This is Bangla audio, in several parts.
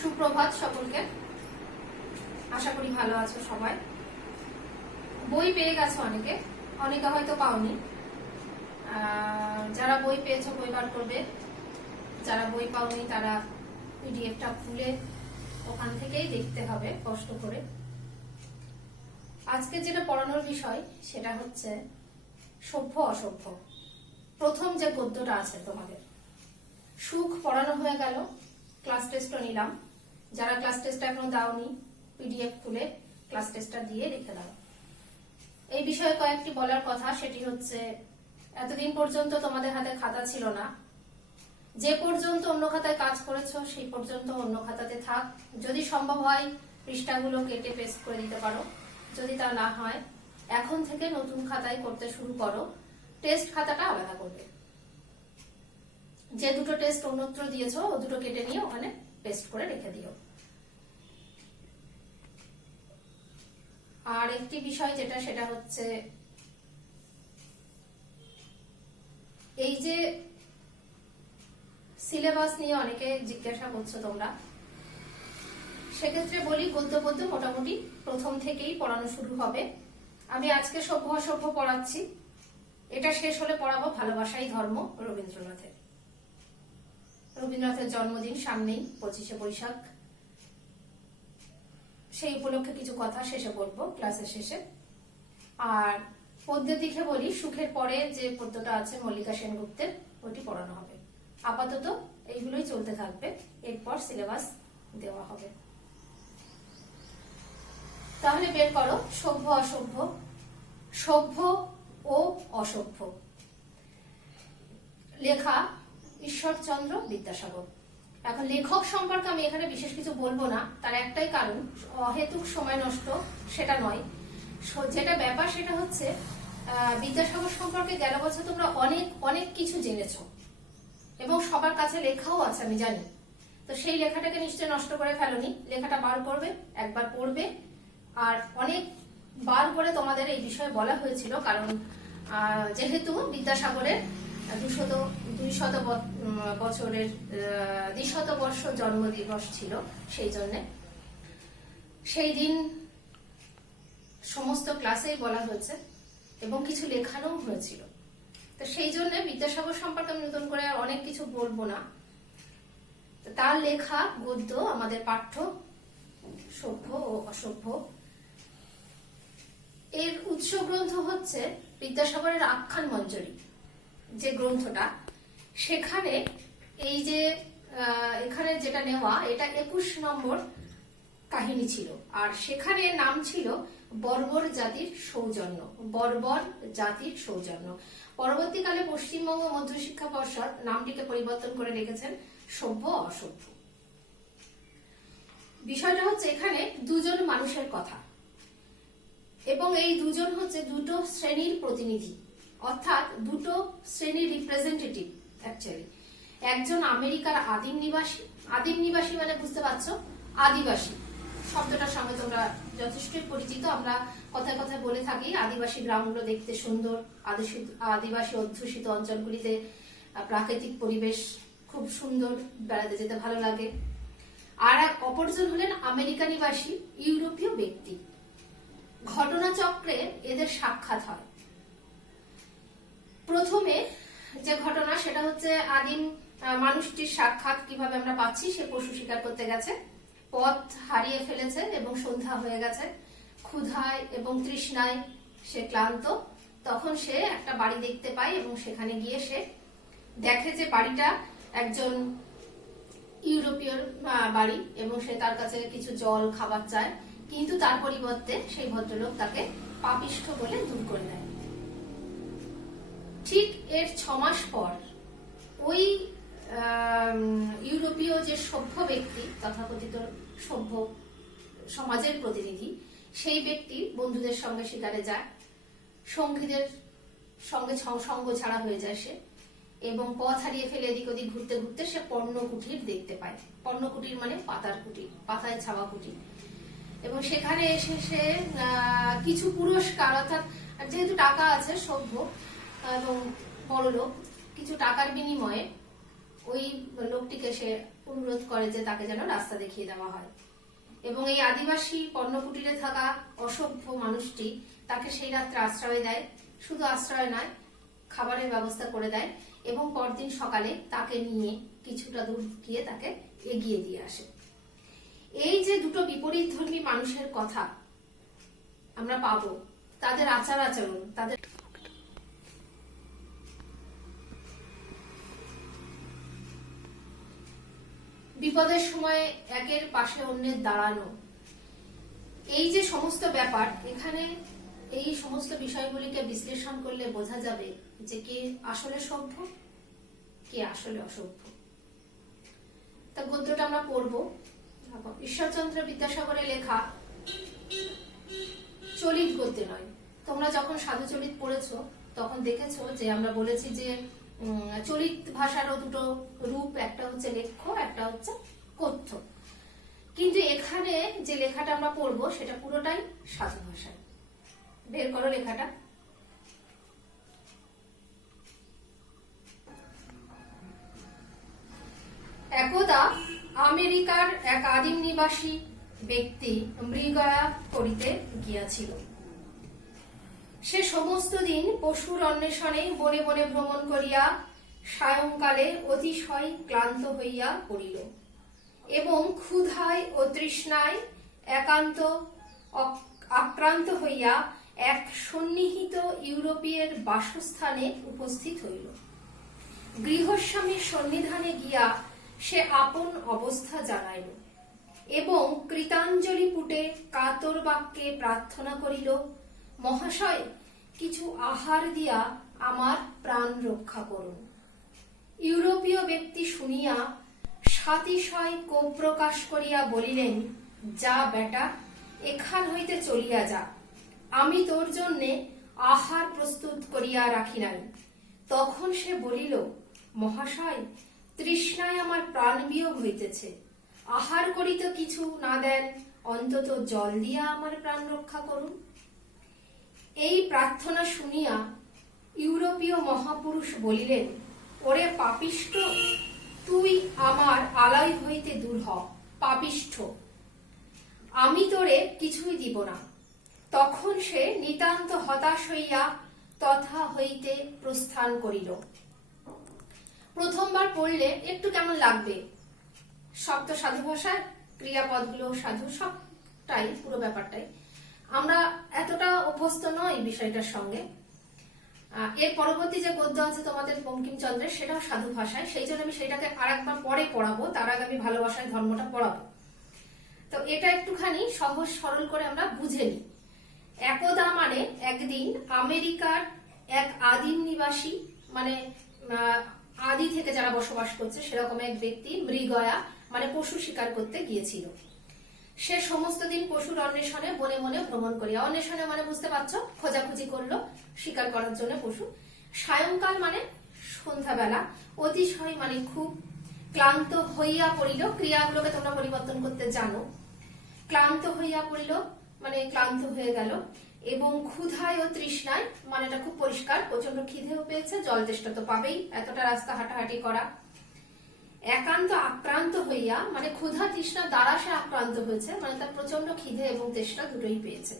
সুপ্রভাত সকলকে। আশা করি ভালো আছো সবাই। বই পেয়ে গেছো অনেকে, অনেকে হয়তো পাওনি। যারা বই পেয়েছো বই বার করবে, যারা বই পাওনি তারা পিডিএফটা খুলে ওখান থেকেই দেখতে হবে কষ্ট করে। আজকে যেটা পড়ানোর বিষয় সেটা হচ্ছে সভ্য অসভ্য। প্রথম যে গদ্যটা আছে তোমাদের, সুখ পড়ানো হয়ে গেল, ক্লাস টেস্টও নিলাম। যারা ক্লাস টেস্টটা এখনো দাওনি পিডিএফ খুলে ক্লাস টেস্টটা দিয়ে রেখে দাও। এই বিষয়ে কয়েকটি বলার কথা, সেটি হচ্ছে এতদিন পর্যন্ত তোমাদের হাতে খাতা ছিল না। যে পর্যন্ত অন্য খাতায় কাজ করেছো সেই পর্যন্ত অন্য খাতাতে থাক। যদি সম্ভব হয় পৃষ্ঠাগুলো কেটে পেস্ট করে দিতে পারো, যদি তা না হয় এখন থেকে নতুন খাতায় করতে শুরু করো। টেস্ট খাতাটা আলাদা করবে। যে দুটো টেস্ট অন্যত্র দিয়েছো ও দুটো কেটে নিয়ে ওখানে পেস্ট করে রেখে দিও। আর একটি বিষয় যেটা, সেটা হচ্ছে এই যে সিলেবাস নিয়ে অনেকে জিজ্ঞাসা করছো তোমরা, সেক্ষেত্রে বলি গদ্য পদ্য মোটামুটি প্রথম থেকেই পড়ানো শুরু হবে। আমি আজকে সভ্য অসভ্য পড়াচ্ছি, এটা শেষ হলে পড়াবো ভালোবাসাই ধর্ম রবীন্দ্রনাথের। রবীন্দ্রনাথের জন্মদিন সামনেই, 25শে বৈশাখ। সেই উপলক্ষে কিছু কথা শেষে বলবো ক্লাসের শেষে। আর পদ্যের দিকে বলি, সুখের পরে যে পদ্যটা আছে মল্লিকা সেনগুপ্তের, ওটি পড়ানো হবে। আপাতত এইগুলোই চলতে থাকবে, এরপর সিলেবাস দেওয়া হবে। তাহলে বের করো সভ্য অসভ্য। সভ্য ও অসভ্য, লেখা ঈশ্বরচন্দ্র বিদ্যাসাগর। এখন লেখক সম্পর্কে আমি এখানে বিশেষ কিছু বলবো না, তার একটাই কারণ, অহেতুক সময় নষ্ট সেটা নয়। যেটা ব্যাপার সেটা হচ্ছে বিদ্যাসাগর সম্পর্কে গেল বছর তোমরা অনেক অনেক কিছু জেনেছো এবং সবার কাছে লেখাও আছে আমি জানি। তো সেই লেখাটাকে নিশ্চয়ই নষ্ট করে ফেলোনি। লেখাটা বার করবে, একবার পড়বে। আর অনেক বার করে তোমাদের এই বিষয়ে বলা হয়েছিল, কারণ যেহেতু বিদ্যাসাগরের 200 বছরের 200 বর্ষ জন্মদিবস ছিল, সেই জন্যে সেই দিন সমস্ত ক্লাসেই বলা হয়েছে এবং কিছু লেখানো হয়েছিল। তো সেই জন্য বিদ্যাসাগর সম্পর্কে আমি নতুন করে অনেক কিছু বলবো না। তার লেখা গদ্য আমাদের পাঠ্য সভ্য ও অসভ্য। এর উৎস গ্রন্থ হচ্ছে বিদ্যাসাগরের আখ্যান মঞ্জরি যে গ্রন্থটা, সেখানে এই যে এখানে যেটা নেওয়া, এটা 21 নম্বর কাহিনী ছিল। আর সেখানে নাম ছিল বর্বর জাতির সৌজন্য। বর্বর জাতির সৌজন্য। পরবর্তীকালে পশ্চিমবঙ্গ মধ্যশিক্ষা পর্ষদ নামটিকে পরিবর্তন করে রেখেছেন সভ্য অসভ্য। বিষয়টা হচ্ছে এখানে দুজন মানুষের কথা, এবং এই দুজন হচ্ছে দুটো শ্রেণীর প্রতিনিধি, অর্থাৎ দুটো শ্রেণীর রিপ্রেজেন্টেটিভ। অ্যাকচুয়ালি একজন আমেরিকার আদিম নিবাসী। আদিম নিবাসী মানে বুঝতে পারছো, আদিবাসী শব্দটার সঙ্গে তোমরা যথেষ্টই পরিচিত। আমরা কথায় কথায় বলে থাকি আদিবাসী গ্রামগুলো দেখতে সুন্দর, আদিবাসী অধ্যুষিত অঞ্চলগুলিতে প্রাকৃতিক পরিবেশ খুব সুন্দর, বেড়াতে যেতে ভালো লাগে। আর এক অপরজন হলেন আমেরিকা নিবাসী ইউরোপীয় ব্যক্তি। ঘটনাচক্রে এদের সাক্ষাৎ হয়। প্রথমে যে ঘটনা সেটা হচ্ছে আদিম মানুষটির সাক্ষাৎ কিভাবে আমরা পাচ্ছি। সে পশু শিকার করতে গেছে, পথ হারিয়ে ফেলেছে এবং সন্ধ্যা হয়ে গেছে। ক্ষুধায় এবং তৃষ্ণায় সে ক্লান্ত। তখন সে একটা বাড়ি দেখতে পায় এবং সেখানে গিয়ে সে দেখে যে বাড়িটা একজন ইউরোপীয় বাড়ি এবং সে তার কাছে কিছু জল খাবার চায়, কিন্তু তার পরিবর্তে সেই ভদ্রলোক তাকে পাপিষ্ঠ বলে দূর করে দেয়। ঠিক এর 6 মাস পর ওই ইউরোপীয় যে সভ্য ব্যক্তি, তথাকথিত সভ্য সমাজের প্রতিনিধি, সেই ব্যক্তি বন্ধুদের সঙ্গে শিকারে যায়, সঙ্গীদের সঙ্গে সঙ্গ ছাড়া হয়ে যায় সে, এবং পথ হারিয়ে ফেলে এদিক ওদিক ঘুরতে ঘুরতে সে পর্ণকুটির দেখতে পায়। পর্ণকুটির মানে পাতার কুটির, পাতায় ছাওয়া কুটির। এবং সেখানে এসে সে কিছু পুরস্কার, অর্থাৎ যেহেতু টাকা আছে, সভ্য এবং বড়লোক, কিছু টাকার বিনিময়ে ওই লোকটিকে সে অনুরোধ করে যে তাকে যেন রাস্তা দেখিয়ে দেওয়া হয়, এবং এই আদিবাসী পর্ণকুটিরে থাকা অসভ্য মানুষটি তাকে সেই রাত্রে আশ্রয় দেয়। শুধু আশ্রয় নয়, খাবারের ব্যবস্থা করে দেয়, এবং পরদিন সকালে তাকে নিয়ে কিছুটা দূর গিয়ে তাকে এগিয়ে দিয়ে আসে। এই যে দুটো বিপরীত ধর্মী মানুষের কথা আমরা পাবো, তাদের আচার আচরণ, তাদের বিপদের সময় একের পাশে অন্যের দাঁড়ানো, এই যে সমস্ত ব্যাপার, এখানে এই সমস্ত বিষয়গুলিকে বিশ্লেষণ করলে বোঝা যাবে যে কে আসলে সভ্য, কে আসলে অসভ্য। তা গদ্যটা আমরা পড়বো। ঈশ্বরচন্দ্র বিদ্যাসাগরের লেখা চলিত গদ্যে নয়। তোমরা যখন সাধুচরিত পড়েছো তখন দেখেছো যে আমরা বলেছি যে চলিত ভাষারও দুটো রূপ, একটা হচ্ছে লেখ্য, একটা হচ্ছে কথ্য। কিন্তু এখানে যে লেখাটা আমরা পড়বো সেটা পুরোটাই সাধু ভাষায়। বের করো লেখাটা। একদা আমেরিকার এক আদিম নিবাসী ব্যক্তি মৃগয়া করিতে গিয়াছিল। সে সমস্ত দিন পশুর অন্বেষণে বনে বনে ভ্রমণ করিয়া সায়ংকালে অতিশয় ক্লান্ত হইয়া পড়িল, এবং ক্ষুধায় ও তৃষ্ণায় একান্ত আক্রান্ত হইয়া এক সন্নিহিত ইউরোপীয়ের বাসস্থানে উপস্থিত হইল। গৃহস্বামীর সন্নিধানে গিয়া সে আপন অবস্থা জানাইল, এবং কৃতাঞ্জলি পুটে কাতর বাক্যে প্রার্থনা করিল, মহাশয়, কিছু আহার দিয়া আমার প্রাণ রক্ষা করুন। ইউরোপীয় ব্যক্তি শুনিয়া সাতিশয় কোপ প্রকাশ করিয়া বলিলেন, যা বেটা, এখান হইতে চলিয়া যা, আমি তোর জন্যে আহার প্রস্তুত করিয়া রাখি নাই। তখন সে বলিল, মহাশয়, তৃষ্ণায় আমার প্রাণ বিয়োগ হইতেছে, আহার করিতে কিছু না দেন, অন্তত জল দিয়া আমার প্রাণ রক্ষা করুন। এই প্রার্থনা শুনিয়া ইউরোপীয় মহাপুরুষ বলিলেন, ওরে পাপিষ্ঠ, তুই আমার আলয় হইতে দূর হ, পাপিষ্ঠ, আমি তোরে কিছুই দিব না। তখন সে নিতান্ত হতাশ হইয়া তথা হইতে প্রস্থান করিল। প্রথমবার পড়লে একটু কেমন লাগবে, সব তো সাধু ভাষায়, ক্রিয়াপদগুলো সাধু, সবটাই, পুরো ব্যাপারটাই আমরা এতটা অভ্যস্ত নই বিষয়টার সঙ্গে। এর পরবর্তী যে গদ্য আছে তোমাদের বঙ্কিমচন্দ্রের, সেটাও সাধু ভাষায়, সেই জন্য আমি সেটাকে আর একবার পরে পড়াবো, তার আগে আমি ভালোবাসায় ধর্মটা পড়াবো। তো এটা একটুখানি সহজ সরল করে আমরা বুঝে নিই। একদা মানে একদিন আমেরিকার এক আদিম নিবাসী, মানে আদি থেকে যারা বসবাস করছে সেরকম এক ব্যক্তি মৃগয়া মানে পশু শিকার করতে গিয়েছিল। সে সমস্ত দিন পশুর অন্বেষণে বনে বনে ভ্রমণ করিয়া, অন্বেষণে মানে বুঝতে পারছো, খোঁজাখুঁজি করলো শিকার করার জন্য পশু। সায়ংকাল মানে সন্ধ্যাবেলা, অতিশয় মানে খুব ক্লান্ত হইয়া পড়িল, ক্রিয়াগুলোকে তোমরা পরিবর্তন করতে জানো। ক্লান্ত হইয়া পড়িল মানে ক্লান্ত হয়ে গেল, এবং ক্ষুধায় ও তৃষ্ণায় মানে এটা খুব পরিষ্কার, প্রচন্ড খিদেও পেয়েছে, জল তেষ্টা তো পাবেই, এতটা রাস্তা হাঁটাহাঁটি করা। একান্ত আক্রান্ত হইয়া মানে ক্ষুধা তৃষ্ণা দ্বারা সে আক্রান্ত হয়েছে, মানে তার প্রচন্ড খিদে এবং তেষ্টা দুটোই পেয়েছে।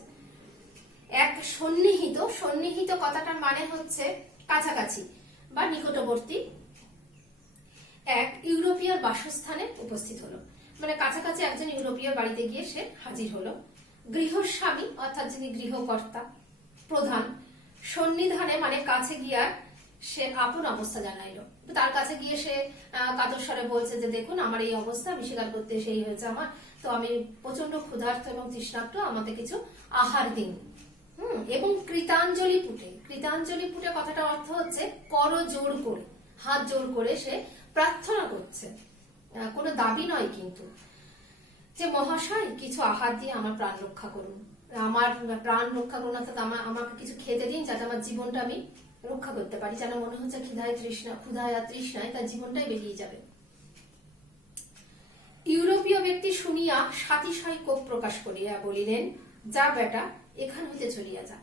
এক সন্নিহিত, সন্নিহিত কথাটার মানে হচ্ছে কাছাকাছি বা নিকটবর্তী, এক ইউরোপীয় বাসস্থানে উপস্থিত হলো, মানে কাছাকাছি একজন ইউরোপীয় বাড়িতে গিয়ে সে হাজির হলো। গৃহস্বামী অর্থাৎ যিনি গৃহকর্তা, প্রধান, সন্নিধানে মানে কাছে গিয়া সে আপন অবস্থা জানাইলো। তার কাছে গিয়ে সে কাতর স্বরে বলছে যে দেখুন আমার এই অবস্থা, আমি স্বীকার করতে সেই হয়েছে আমার, তো আমি প্রচন্ড ক্ষুধার্ত এবং তৃষ্ণার্ত, আমাকে কিছু আহার দিন। এবং কৃতাঞ্জলি পুটে, কৃতাঞ্জলি পুটে কথাটার অর্থ হচ্ছে কর জোর করে, হাত জোর করে সে প্রার্থনা করছে, কোনো দাবি নয় কিন্তু, যে মহাশয় কিছু আহার দিয়ে আমার প্রাণ রক্ষা করুন, আমার প্রাণ রক্ষা করুন, অর্থাৎ আমাকে কিছু খেতে দিন যাতে আমার জীবনটা আমি রক্ষা করতে পারি, যেন মনে হচ্ছে ক্ষুধায় আর তৃষ্ণায় তার জীবনটাই বেরিয়ে যাবে। ইউরোপীয় ব্যক্তি শুনিয়া সাতিশয় কোপ প্রকাশ করিয়া বলিলেন, যা বেটা, এখান হইতে চলিয়া যা।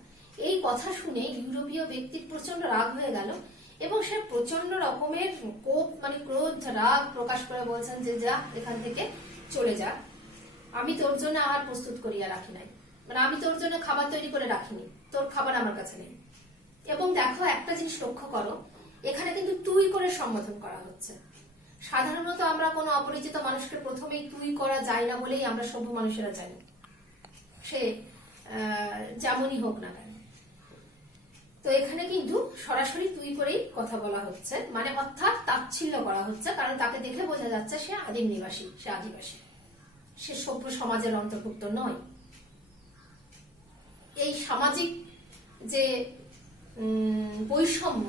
এই কথা শুনে ইউরোপীয় ব্যক্তির প্রচন্ড রাগ হয়ে গেল এবং সে প্রচন্ড রকমের কোপ মানে ক্রোধ রাগ প্রকাশ করে বলছেন যে যা এখান থেকে চলে যা, আমি তোর জন্য আহার প্রস্তুত করিয়া রাখি নাই, মানে আমি তোর জন্য খাবার তৈরি করে রাখিনি, তোর খাবার আমার কাছে নেই। এবং দেখো একটা জিনিস লক্ষ্য করো, এখানে কিন্তু তুই করে সম্বোধন করা হচ্ছে। সাধারণত আমরা কোনো অপরিচিত মানুষকে প্রথমেই তুই করা যায় না বলেই আমরা সভ্য মানুষেরা জানি, সে যেমনই হোক না কেন। তো এখানে কিন্তু সরাসরি তুই করেই কথা বলা হচ্ছে, মানে অর্থাৎ তাচ্ছিল্য করা হচ্ছে, কারণ তাকে দেখে বোঝা যাচ্ছে সে আদিম নিবাসী, সে আদিবাসী, সে সভ্য সমাজের অন্তর্ভুক্ত নয়। এই সামাজিক যে বৈষম্য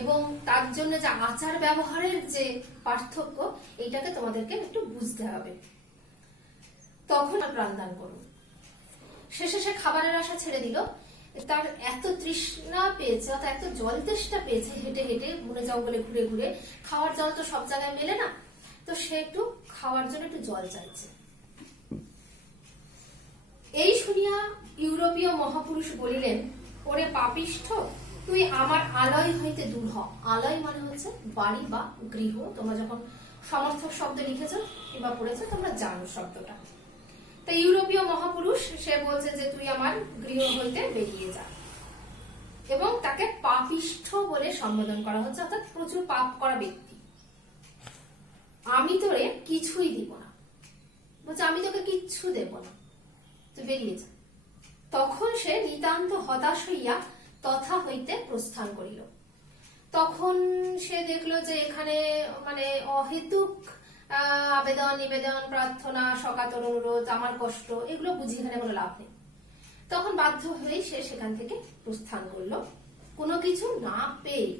এবং তার জন্য যে আচার ব্যবহারের যে পার্থক্য, এইটাকে তোমাদেরকে একটু বুঝতে হবে। তখন প্রাণদান করুন। শেষে সে খাবারের আশা ছেড়ে দিল। তার এত তৃষ্ণা পেয়েছে, অর্থাৎ এত জল তেষ্টা পেয়েছে, হেঁটে হেঁটে বনে জঙ্গলে ঘুরে ঘুরে, খাওয়ার জল তো সব জায়গায় মেলে না, তো সে একটু খাওয়ার জন্য একটু জল চাইছে। এই শুনিয়া ইউরোপীয় মহাপুরুষ বলিলেন, ওরে পাপিষ্ঠ, তুই আমার আলয় হইতে দূর হ। আলয় মানে হচ্ছে বাড়ি বা গৃহ। তোমরা যখন সমর্থক শব্দ লিখেছো কিংবা পড়েছো তোমরা জানো শব্দটা। তাই ইউরোপীয় মহাপুরুষ সে বলছে যে তুই আমার গৃহ হইতে বেরিয়ে যা, এবং তাকে পাপিষ্ঠ বলে সম্বোধন করা হচ্ছে, অর্থাৎ প্রচুর পাপ করা ব্যক্তি। আমি তোরে কিছুই দিব না, বলছে আমি তোকে কিচ্ছু দেব না, তুই বেরিয়ে যা। তখন সে নিতান্ত হতাশ হইয়া তথা হইতে প্রস্থান করিল। তখন সে দেখলো যে এখানে মানে অহেতুক আবেদন নিবেদন, প্রার্থনা, সকাতর অনুরোধ, আমার কষ্ট, এগুলো বুঝি এখানে কোনো লাভ নেই। তখন বাধ্য হয়েই সে সেখান থেকে প্রস্থান করলো কোনো কিছু না পেয়ে।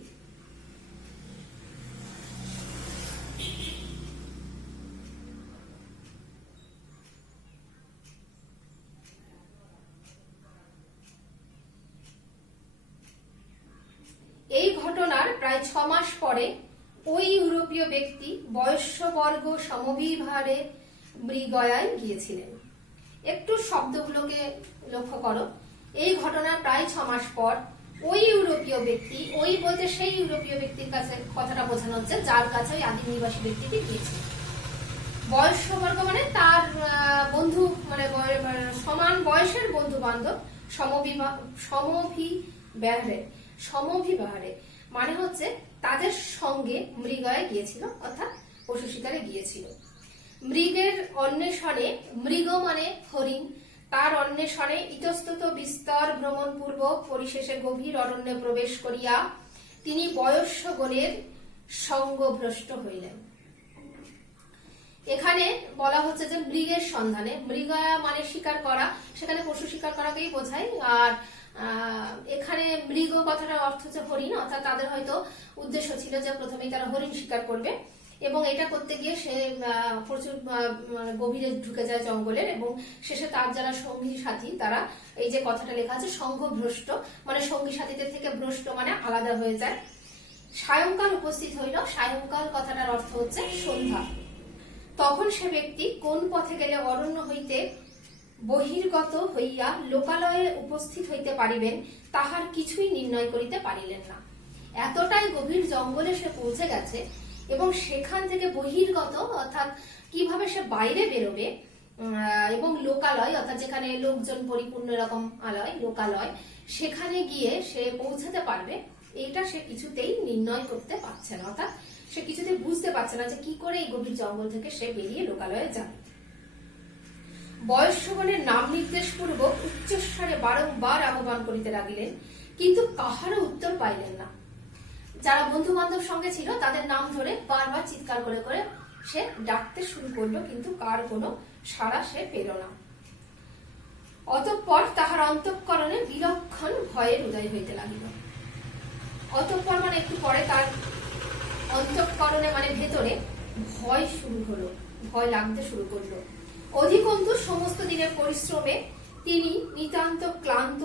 এই ঘটনার প্রায় 6 মাস পরে ওই ইউরোপীয় ব্যক্তি বয়স্যবর্গ সমভিভারে মৃগয়ায় গিয়েছিলেন। একটু শব্দগুলোকে লক্ষ্য করো। এই ঘটনার প্রায় 6 মাস পর ওই ইউরোপীয় ব্যক্তি, ওই বলতে সেই ইউরোপীয় ব্যক্তির কাছে কথাটা বোঝানো হচ্ছে যার কাছে ওই আদিম নিবাসী ব্যক্তিটি গিয়েছে। বয়স্যবর্গ মানে তার বন্ধু, মানে সমান বয়সের বন্ধু বান্ধব, সমভিবাহারে মানে হচ্ছে তাদের সঙ্গে মৃগয়ায় গিয়েছিল, অর্থাৎ পশু শিকারে গিয়েছিল। মৃগের অন্বেষণে, মৃগ মানে হরিণ, তার অন্বেষণে ইতস্তত বিস্তর ভ্রমণ পূর্বক পরিশেষে গভীর অরণ্যে প্রবেশ করিয়া তিনি বয়স্যগণের সঙ্গভ্রষ্ট হইলেন। এখানে বলা হচ্ছে যে মৃগের সন্ধানে, মৃগয়া মানে শিকার করা, সেখানে পশু শিকার করাকেই বোঝায়। আর এখানে মৃগ কথাটার অর্থ হচ্ছে হরিণ, অর্থাৎ তাদের হয়তো উদ্দেশ্য ছিল যে প্রথমেই তারা হরিণ শিকার করবে, এবং এটা করতে গিয়ে সে প্রচুর গভীরে ঢুকে যায় জঙ্গলের, এবং শেষে তার যারা সঙ্গী সাথী তারা, এই যে কথাটা লেখা আছে সঙ্গভ্রষ্ট, মানে সঙ্গী সাথীদের থেকে ভ্রষ্ট মানে আলাদা হয়ে যায়। সায়ংকাল উপস্থিত হইল। সায়ংকাল কথাটার অর্থ হচ্ছে সন্ধ্যা। তখন সে ব্যক্তি কোন পথে গেলে অরণ্য হইতে বহির্গত হইয়া লোকালয়ে উপস্থিত হইতে পারিবেন তাহার কিছুই নির্ণয় করিতে পারিলেন না। এতটাই গভীর জঙ্গলে সে পৌঁছে গেছে, এবং সেখান থেকে বহির্গত অর্থাৎ কিভাবে সে বাইরে বেরোবে, এবং লোকালয় অর্থাৎ যেখানে লোকজন পরিপূর্ণ এরকম আলয়, লোকালয়, সেখানে গিয়ে সে পৌঁছাতে পারবে, এইটা সে কিছুতেই নির্ণয় করতে পারছে না, অর্থাৎ সে কিছুতেই বুঝতে পারছে না যে কি করে এই গভীর জঙ্গল থেকে সে বেরিয়ে লোকালয়ে যাবে। বয়স্যগণের নাম নির্দেশ পূর্বক উচ্চস্বরে বারংবার আহ্বান করিতে লাগিলেন, কিন্তু কাহারও উত্তর পাইলেন না। যারা বন্ধু বান্ধব সঙ্গে ছিল তাদের নাম ধরে বারবার চিৎকার করে করে সে ডাকতে শুরু করলো, কিন্তু কার কোনো সাড়া সে পেল না। অতঃপর তাহার অন্তঃকরণে বিলক্ষণ ভয়ের উদয় হইতে লাগিল। অতঃপর মানে একটু পরে তার অন্তঃকরণে মানে ভেতরে ভয় শুরু হলো, ভয় লাগতে শুরু করলো। অধিকন্তু সমস্ত দিনের পরিশ্রমে তিনি নিতান্ত ক্লান্ত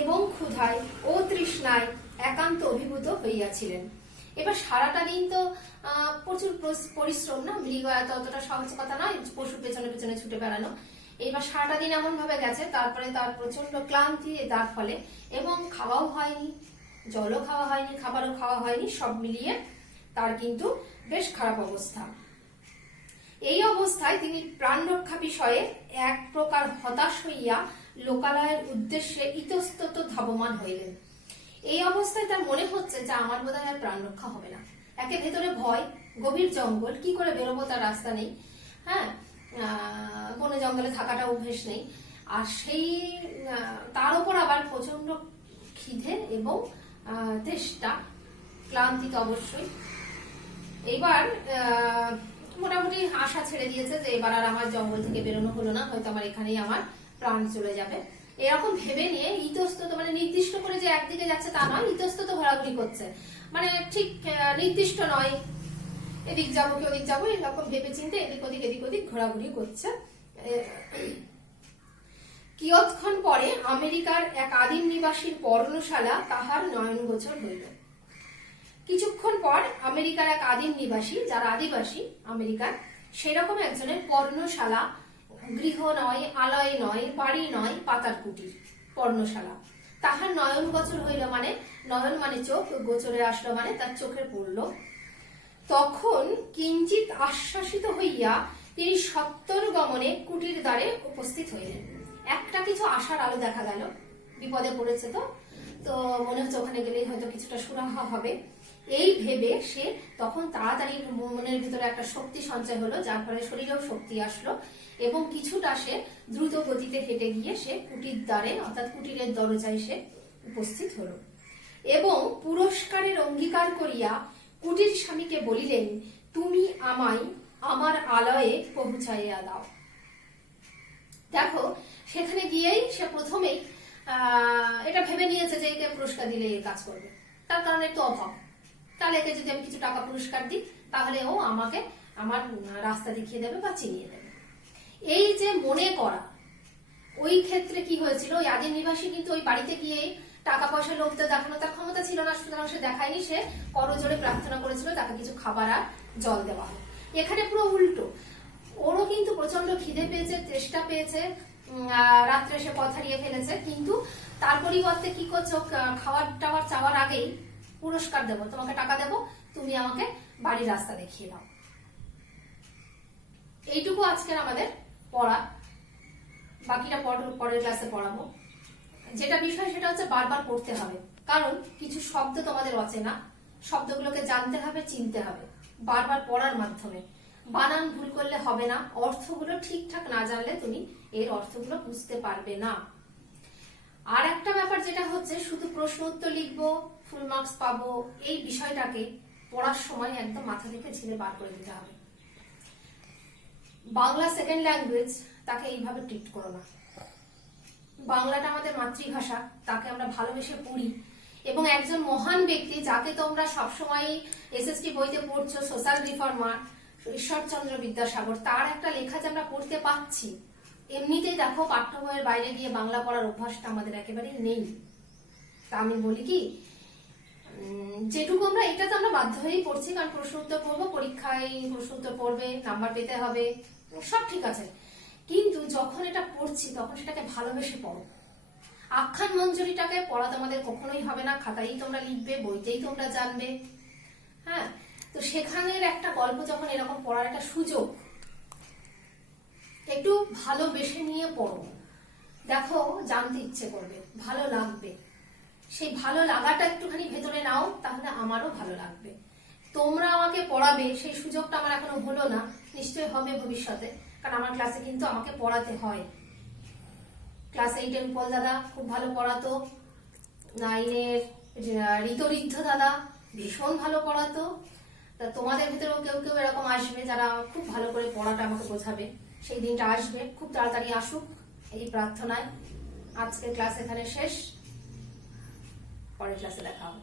এবং ক্ষুধায় ও তৃষ্ণায় একান্ত অভিভূত হইয়াছিলেন। এবার সারাটা দিন তো প্রচুর পরিশ্রম না, মৃগয়া তো অতটা সহজ কথা নয়, পশুর পেছনে পেছনে ছুটে বেড়ানো। এইবার সারাটা দিন এমন ভাবে গেছে, তারপরে তার প্রচন্ড ক্লান্তি তার ফলে, এবং খাওয়াও হয়নি, জলও খাওয়া হয়নি, খাবারও খাওয়া হয়নি, সব মিলিয়ে তার কিন্তু বেশ খারাপ অবস্থা। এই অবস্থায় তিনি প্রাণ রক্ষা বিষয়ে এক প্রকার হতাশ হইয়া লোকালয়ের উদ্দেশ্যে ইতস্তত ধাবমান হইলেন। এই অবস্থায় তার মনে হচ্ছে যে আমার বোধহয় আর প্রাণ রক্ষা হবে না। একে ভেতরে ভয়, গভীর জঙ্গল, কি করে বেরোবো তার রাস্তা নেই, হ্যাঁ, বনে জঙ্গলে থাকাটা অভ্যেস নেই, আর সেই তার উপর আবার প্রচন্ড খিদে এবং তেষ্টা, ক্লান্তি তো অবশ্যই। এবার মোটামুটি আশা ছেড়ে দিয়েছে যে এবার আর আমার জঙ্গল থেকে বেরোনো হলো না, হয়তো আমার এখানেই আমার প্রাণ চলে যাবে, এরকম ভেবে নিয়ে ইতস্তত, মানে নির্দিষ্ট করে যে একদিকে যাচ্ছে তা নয়, ইতস্তত ঘোরাঘুরি করছে, মানে ঠিক নির্দিষ্ট নয় এদিক যাবো কি ওদিক যাবো, এরকম ভেবে চিন্তে এদিক ওদিক ঘোরাঘুরি করছে। কিয়ৎক্ষণ পরে আমেরিকার এক আদিম নিবাসীর পর্ণশালা তাহার নয়নগোচর হইল। কিছুক্ষণ পর আমেরিকার এক আদিম নিবাসী, যারা আদিবাসী আমেরিকার, সেরকম একজনের পর্ণশালা, গৃহ নয়, আলয় নয়, বাড়ি নয়, পাতার কুটির, পর্ণশালা তাহার নয়ন গোচর হইল, মানে নয়ন মানে চোখ, গোচরে আসলো মানে তার চোখে পড়ল। তখন কিঞ্চিত আশ্বাসিত হইয়া তিনি সত্তর গমনে কুটির দ্বারে উপস্থিত হইলেন। একটা কিছু আশার আলো দেখা গেল, বিপদে পড়েছে তো মনে হচ্ছে ওখানে গেলেই হয়তো কিছুটা সুরাহা হবে, এই ভেবে সে তখন তাড়াতাড়ি মনের ভিতরে একটা শক্তি সঞ্চয় হলো, যার ফলে শরীরেও শক্তি আসলো এবং কিছুটা সে দ্রুত গতিতে হেঁটে গিয়ে সে কুটির দ্বারে অর্থাৎ কুটিরের দরজায় সে উপস্থিত হলো এবং পুরস্কারের অঙ্গীকার করিয়া কুটির স্বামীকে বলিলেন, তুমি আমায় আমার আলয়ে পৌঁছাইয়া দাও। দেখো, সেখানে গিয়েই সে প্রথমেই এটা ভেবে নিয়েছে যে একে পুরস্কার দিলে এ কাজ করবে, তার কারণ একটু অভাব, তাহলে একে যদি আমি কিছু টাকা পুরস্কার দিই তাহলে ও আমাকে আমার রাস্তা দেখিয়ে দেবে বা চিনিয়ে দেবে। এই যে মনে করা, ওই ক্ষেত্রে কি হয়েছিল, ওই আদিম নিবাসী কিন্তু ওই বাড়িতে গিয়ে টাকা পয়সা লোভ দেখানো তার ক্ষমতা ছিল না, সুতরাং সে দেখায়নি, সে করজোড়ে প্রার্থনা করেছিল তাকে কিছু খাবার আর জল দেওয়া হয়। এখানে পুরো উল্টো, ওরও কিন্তু প্রচন্ড খিদে পেয়েছে, তেষ্টা পেয়েছে, রাত্রে সে পথ হারিয়ে ফেলেছে, কিন্তু তার পরিবর্তে কি করছো, খাবার টাবার চাওয়ার আগেই পুরস্কার দেবো, তোমাকে টাকা দেবো, তুমি আমাকে বাড়ির রাস্তা দেখিয়ে দাও। এইটুকু আজকের আমাদের পড়া, বাকিটা পরের ক্লাসে পড়াবো। যেটা বিষয় সেটা হচ্ছে বারবার পড়তে হবে, কারণ কিছু শব্দ তোমাদের অচেনা, শব্দগুলোকে জানতে হবে, চিনতে হবে বারবার পড়ার মাধ্যমে। বানান ভুল করলে হবে না, অর্থগুলো ঠিকঠাক না জানলে তুমি এর অর্থগুলো বুঝতে পারবে না। আর একটা ব্যাপার যেটা হচ্ছে, শুধু প্রশ্ন উত্তর লিখবো, ফুল মার্কস পাবো, এই বিষয়টাকে পড়ার সময় একদম মাথা থেকে ঝেড়ে বার করে দিতে হবে। বাংলা সেকেন্ড ল্যাঙ্গুয়েজ, তাকে এইভাবে ট্রিট করো না। বাংলাটা আমাদের মাতৃভাষা, তাকে আমরা ভালোবেসে পড়ি, এবং একজন মহান ব্যক্তি যাকে তোমরা সবসময় এসএসটি বইতে পড়ছো, সোশ্যাল রিফর্মার ঈশ্বরচন্দ্র বিদ্যাসাগর, তার একটা লেখা যে আমরা পড়তে পাচ্ছি, এমনিতেই দেখো পাঠ্য বইয়ের বাইরে গিয়ে বাংলা পড়ার অভ্যাসটা আমাদের একেবারেই নেই। তা আমি বলি কি, যেটুকু আমরা, এটা তো আমরা বাধ্য হয়েই পড়ছি, কারণ প্রশ্ন উত্তর পড়বো, পরীক্ষায় প্রশ্ন উত্তর পড়বে, নাম্বার পেতে হবে, সব ঠিক আছে, কিন্তু যখন এটা পড়ছি তখন সেটাকে ভালোবেসে পড়ো। আখ্যান মঞ্জুরিটাকে পড়া তোমাদের কখনোই হবে না, খাতায় তোমরা লিখবে, বইতেই তোমরা জানবে, হ্যাঁ, তো সেখানের একটা গল্প যখন এরকম পড়ার একটা সুযোগ, একটু ভালোবেসে নিয়ে পড়ো, দেখো জানতে ইচ্ছে করবে, ভালো লাগবে, সেই ভালো লাগাটা একটুখানি ভেতরে নাও, তাহলে আমারও ভালো লাগবে। তোমরা আমাকে পড়াবে, সেই সুযোগটা আমার এখনো হলো না, নিশ্চয়ই হবে ভবিষ্যতে, কারণ আমার ক্লাসে কিন্তু আমাকে পড়াতে হয়। ক্লাস 8-এর উপল দাদা খুব ভালো পড়াতো, 9-এর ঋতঋদ্ধ দাদা ভীষণ ভালো পড়াতো, তা তোমাদের ভিতরেও কেউ কেউ এরকম আসবে যারা খুব ভালো করে পড়াটা আমাকে বোঝাবে, সেই দিনটা আসবে, খুব তাড়াতাড়ি আসুক এই প্রার্থনায়। আজকের ক্লাস এখানে শেষ, পরের ক্লাসে দেখা হবে।